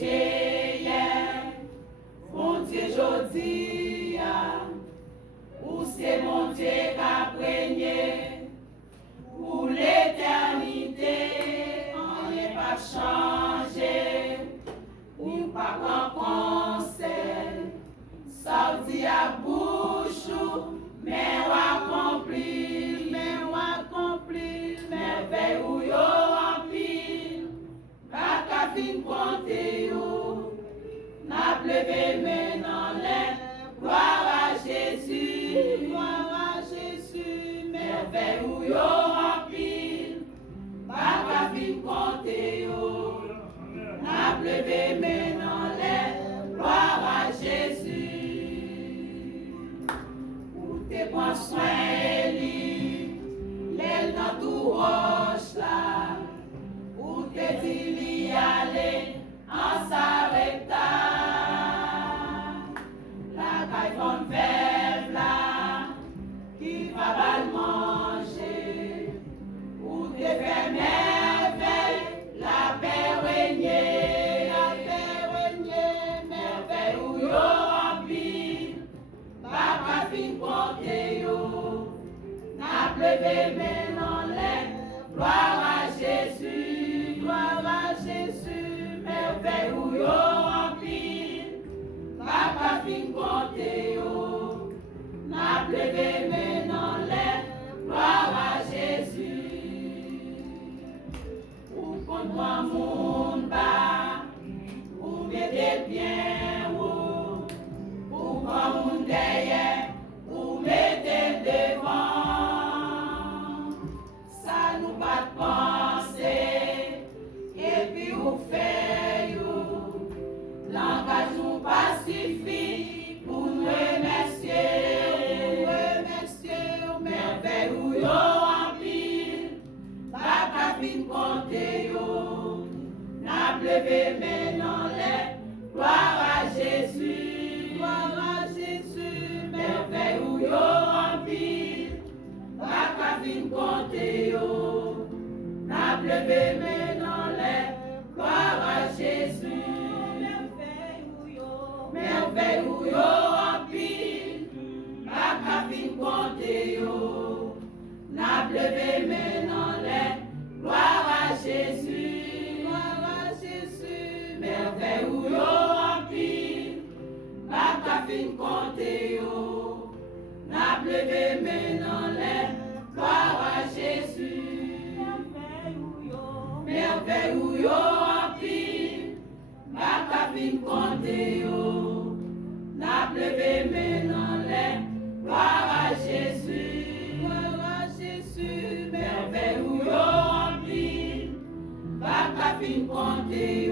Dieu hier, bon Dieu jodi, ou c'est mon Dieu qui a régné pour l'éternité, on n'est pas changé, ou pas qu'en conseil, ça dit à bouche, mais on accompli, merveille ou yo rempli, pas qu'à fin compter yo, n'a plevé maintenant l'air, gloire à Jésus, merveille ou yo rempli, pas qu'à fin compter yo, n'a plevé maintenant l'air, gloire à Jésus. Ou te prends soin Élie, l'aile dans tout roche là, ou te dit l'y aller en s'arrêta. La caille von veuve là, qui va mal manger, ou te fait merveille, la paix régner, merveille ou yo rempli, pas qu'à fin compter yo, n'a plevé maintenant l'air, gloire à Jésus, merveille ou yo rempli, pas qu'à fin compter yo, n'a plevé maintenant l'air, gloire à Jésus. Ou contre moi monde bas, ou mettez bien haut, ou comme monde derrière, ou mettez devant. Ça nous pas de penser, et puis ou fait yo, langage nous pas suffit pour nous remercier, merveille ou yo rempli, pas qu'à fin compter yo, n'a plevé maintenant l'air, gloire à Jésus, merveille ou yo rempli, pas qu'à fin compter yo, n'a plevé maintenant l'air, gloire à Jésus, merveille ou yo rempli, pas qu'à fin compter yo, n'a plevé maintenant l'air, gloire à Jésus, merveille ou yo rempli, pas qu'à fin compter yo, n'a plevé maintenant l'air, gloire à Jésus, merveille ou yo rempli, pas qu'à fin compter yo, n'a plevé maintenant l'air, gloire à Jésus, merveille ou yo rempli, pas qu'à fin compter yo.